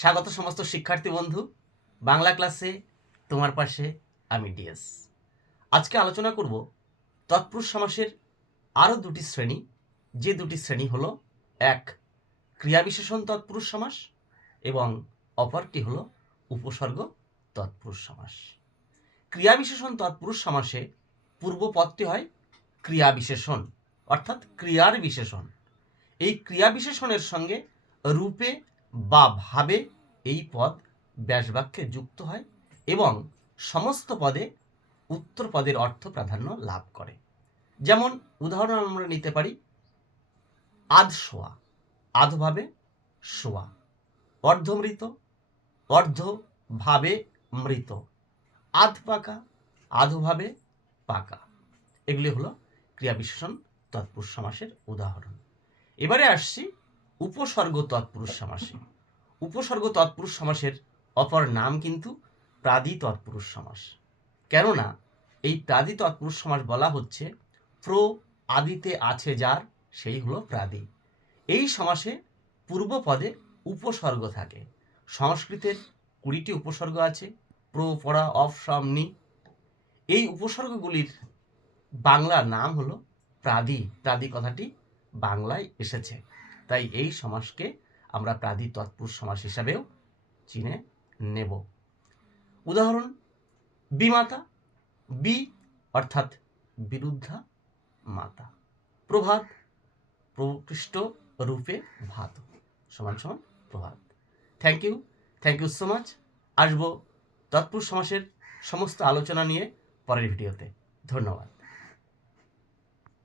স্বাগত সমস্ত শিক্ষার্থী বন্ধু। বাংলা ক্লাসে তোমার পাশে আমি ডিএস। আজকে আলোচনা করব তৎপুরুষ সমাসের আরও দুটি শ্রেণী। যে দুটি শ্রেণী হলো, এক ক্রিয়াবিশেষণ তৎপুরুষ সমাস এবং অপরটি হলো উপসর্গ তৎপুরুষ সমাস। ক্রিয়াবিশেষণ তৎপুরুষ সমাসে পূর্বপদটি হয় ক্রিয়াবিশেষণ, অর্থাৎ ক্রিয়ার বিশেষণ। এই ক্রিয়া বিশেষণের সঙ্গে রূপে বা ভাবে এই পদ ব্যাসবাক্যে যুক্ত হয় এবং সমস্ত পদে উত্তর পদের অর্থ প্রাধান্য লাভ করে। যেমন উদাহরণ আমরা নিতে পারি আধ শোয়া, আধভাবে শোয়া, অর্ধমৃত, অর্ধভাবে মৃত, আধ পাকা, আধভাবে পাকা। এগুলি হলো ক্রিয়া বিশেষণ তৎপুরুষ সমাসের উদাহরণ। এবারে আসছি উপসর্গ তৎপুরুষ সমাসে। উপসর্গ তৎপুরুষ সমাসের অপর নাম কিন্তু প্রাদি তৎপুরুষ সমাস। কেননা এই প্রাদি তৎপুরুষ সমাস বলা হচ্ছে প্র আদিতে আছে যার, সেই হলো প্রাদি। এই সমাসে পূর্ব পদে উপসর্গ থাকে। সংস্কৃতের 20টি উপসর্গ আছে, প্র, পরা, অফ, সম, নি। এই উপসর্গগুলির বাংলা নাম হলো প্রাদি। প্রাদি কথাটি বাংলায় এসেছে, তাই এই সমাসকে আমরা প্রাদি তৎপুরুষ সমাস হিসাবেও চিনে নেব। উদাহরণ বিমাতা, বি অর্থাৎ বিরুদ্ধা মাতা। প্রভাত, প্রকৃষ্ট রূপে ভাত সমান সমান প্রভাত। Thank you so much. আসবো তৎপুরুষ সমাসের সমস্ত আলোচনা নিয়ে পরের ভিডিওতে। ধন্যবাদ।